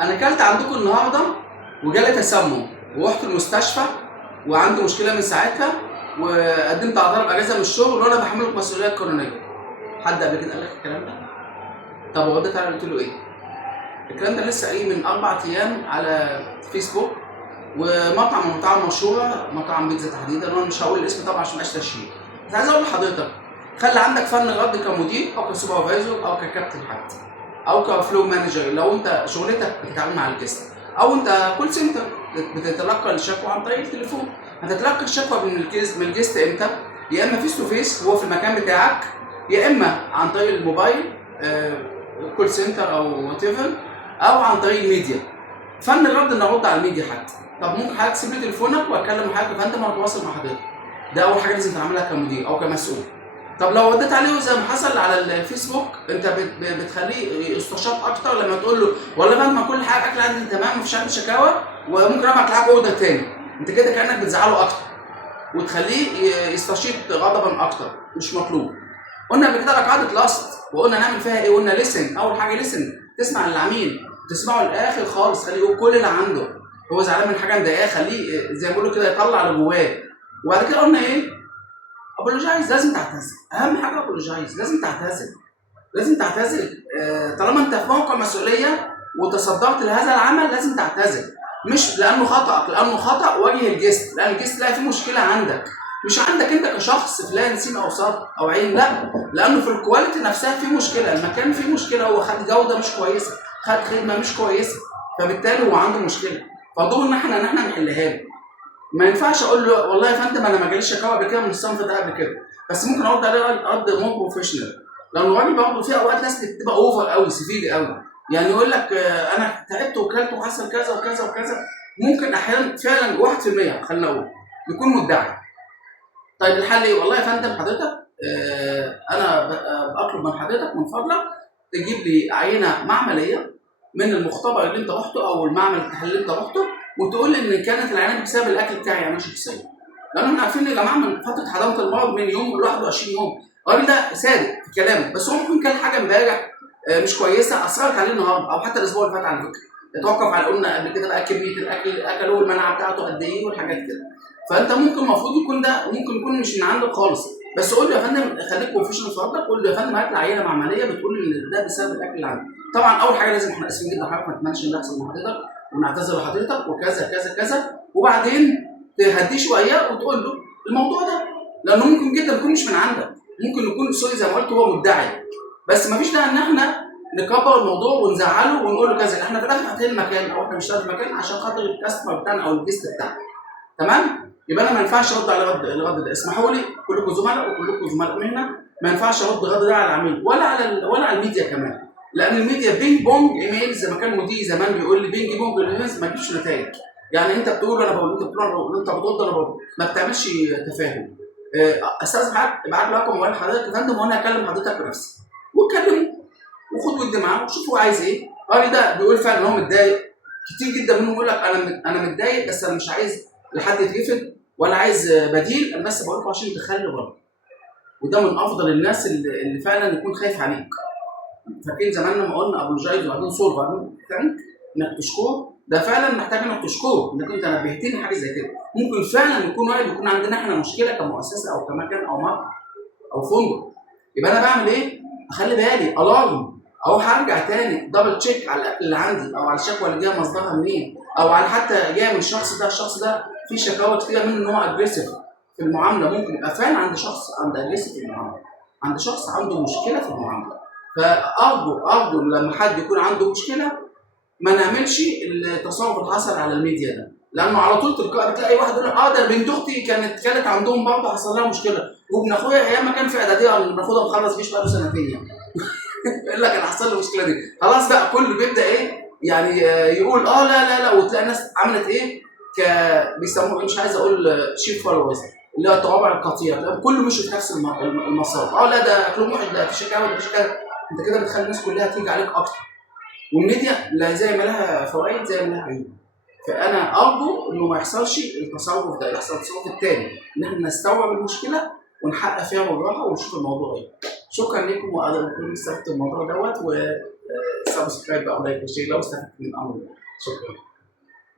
انا اكلت عندكم النهارده وجالي تسمم ورحت المستشفى وعندي مشكله من ساعتها، وقدمت اعتراض اجازه من الشغل وانا بحملك مسؤوليه قانونيه. حد قبل كده قال لك الكلام ده؟ طب رديت عليه قلت له ايه؟ الكلام ده لسه قايل من 4 ايام على فيسبوك، ومطعم من المطاعم مشهوره، مطعم بيتزا تحديدا، وانا مش هقول الاسم طبعا عشان مبقاش تشهير. بس عايز اقول لحضرتك خلي عندك فن رد كمدير او كسوبرفايزر او ككابتن حتى او كفلو مانجر. لو انت شغلتك بتتعامل مع الجست او انت كول سنتر بتتلقى الشكوى عن طريق التليفون، هتتلقى الشكوى من الجست امتى؟ يا اما فيس تو فيس هو في المكان بتاعك، يا اما عن طريق الموبايل كول سنتر او وات ايفر، او عن طريق الميديا. فن الرد ان ارد على الميديا حتى. طب ممكن حضرتك تسيب لي تليفونك واتكلم مع حضرتك فانت ما هتواصل مع حضرتك. ده اول حاجه لازم تعملها كمدير او كمسؤول. طب لو رديت عليه زي ما حصل على الفيسبوك، انت بتخليه يستشاط اكتر لما تقول له والله بعد ما كل حاجه اكل عندي تمام مفيش عندي شكاوى وممكن ابعت لك اوردر تاني. انت كده كانك بتزعله اكتر وتخليه يستشيط غضبا اكتر، مش مطلوب. قلنا قبل كده قاعده لاست وقلنا نعمل فيها ايه؟ قلنا ليسن. اول حاجه ليسن، تسمع للعميل، تسمعه للاخر خالص، خليه يقول كل اللي عنده. هو زعلان من حاجه مضايقاه خليه زي ما بيقولوا كده يطلع اللي جواه. وبعد كده قلنا ايه؟ ابولوجايز، لازم تعتذر. اهم حاجه ابولوجايز، لازم تعتذر. لازم تعتذر. طالما انت في موقع مسؤوليه وتصدرت لهذا العمل لازم تعتذر، مش لانه خطأك، لانه خطأ وجه الجست، لان الجست تلاقي فيه مشكله عندك، مش عندك انت كشخص فلان سين او صاد او عين، لا، لانه في الكواليتي نفسها فيه مشكله، المكان فيه مشكله، هو خد جوده مش كويسه، خد خدمه مش كويسه، فبالتالي هو عنده مشكله، فدورنا احنا نحلها له. ما ينفعش اقول له والله يا فندم انا ما جاليش شكاوى قبل كده من الصنف ده قبل كده، بس ممكن ارد عليه رد مور بروفيشنال، لان الراجل برضه في اوقات ناس بتبقى اوفر قوي، سيفير قوي، يعني يقول لك انا تعبت وكلت وحصل كذا وكذا وكذا. ممكن احيانا فعلا 1% خلينا نقول يكون مدعي. طيب الحل ايه؟ والله يا فندم حضرتك انا بطلب من حضرتك من فضلك تجيب لي عينه معمليه من المختبر اللي انت رحته او المعمل التحليل اللي انت رحته، وتقول لي ان كانت العينه بسبب الاكل بتاعي انا شخصيا. لان احنا عارفين يا جماعه من فتره حضانه المرض من يوم ل 21 يوم، الراجل ده صادق في كلامه، بس هو ممكن كان حاجه امبارح مش كويسه اثرت عليه النهارده او حتى الاسبوع اللي فات على فكره. اتوقف على قلنا قبل كده بقى كميه الاكل اللي اكله والمناعه بتاعته قد ايه والحاجات كده. فانت ممكن المفروض يكون ده ممكن يكون مش من عندك خالص، بس قول له يا فندم خليك بروفيشنال في ردك، قول له يا فندم هات لي عينه معمليه بتقول لي ان ده بسبب الاكل اللي عندي. طبعا اول حاجه لازم احنا اسفين جدا حضرتك ما نتمناش ان يحصل مع حضرتك ونعتذر لحضرتك وكذا كذا كذا، وبعدين تهديه شويه وتقول له الموضوع ده، لانه ممكن جدا يكون مش من عندك، ممكن يكون سوري زي ما قلت هو مدعي، بس مفيش داعي ان احنا نكبر الموضوع ونزعله ونقول له كذا. احنا في الاخر فاتحين المكان او احنا بنشتغل في المكان عشان خاطر الكاستمر بتاعنا او الجست بتاعنا، تمام؟ يبقى انا ما ينفعش ارد على الرد ده. اسمحوا لي كلكم زملاء وكلكم زملاء مهنه، ما ينفعش ارد الرد ده على العميل ولا على الميديا كمان، لان الميديا بينج بونج ايميل زي ما كان مدير زمان بيقول لي بينج بونج ايميلز ما تجيبش نتائج. يعني انت بتقول انا بقول، انت بتقول انا بقول، انت بترد انا بقول، ما بتعملش تفاهم. استاذ ابعت له رقم موبايل حضرتك يا فندم وانا هكلم حضرتك بنفسي، واتكلموا وخد ودي معاه وشوف هو عايز ايه. الراجل ده بيقول فعلا ان هو متضايق، كتير جدا منهم يقول لك انا متضايق بس انا مش عايز لحد يترفض ولا عايز بديل، انا بس بقول لكم عشان تخلوا بالك. وده من افضل الناس اللي فعلا يكون خايف عليك. فاكرين زمان لما قلنا ابولوجايز وبعدين سولف وبعدين ثانك، انك تشكره، ده فعلا محتاج انك تشكره انك انت نبهتني حاجه زي كده. ممكن فعلا يكون واحد يكون عندنا احنا مشكله كمؤسسه او كمكان او مطعم او فندق، يبقى انا بعمل ايه؟ اخلي بالي الارم، او هرجع تاني دبل تشيك على الاكل اللي عندي او على الشكوى اللي جايه مصدرها منين، او على حتى جايه من الشخص ده. الشخص ده في شكاوى كتير منه ان هو اجريسيف في المعامله، ممكن يبقى فعلا عند شخص عنده اجريسيف في المعامله، عند شخص عنده مشكله في المعامله. فارجو لما حد يكون عنده مشكله ما نعملش التصرف اللي حصل على الميديا ده، لانه على طول تلقائي بتلاقي واحد يقول لك ده بنت اختي كانت عندهم برضه حصل لها مشكله، وابن اخويا ايام ما كان في اعداديه ابن اخويا مخلص جيش بقاله سنتين يعني يقول لك انا حصل لي المشكله دي، خلاص بقى كله بيبدا ايه يعني يقول لا لا لا، وتلاقي الناس عملت ايه بيسموه مش عايز اقول شيف فولورز اللي هو الطوابع القطيعه، كله مشي في نفس المسار. لا ده اكلهم وحش، ده في شكاوى، ده في شكاوى، انت كده بتخلي الناس كلها تيجي عليك اكتر. والميديا لا زي ما لها فوائد زي ما لها عيوب، فانا ارجو انه ما يحصلش التصرف ده، يحصل التصرف الثاني ان احنا نستوعب المشكله ونحقق فيها بالراحه ونشوف الموضوع ايه. شكرا لكم وأنا كنت استفدت الموضوع دوت و سبسكرايب بقى ولايك وشير لو استفدت من الامر ده. شكرا.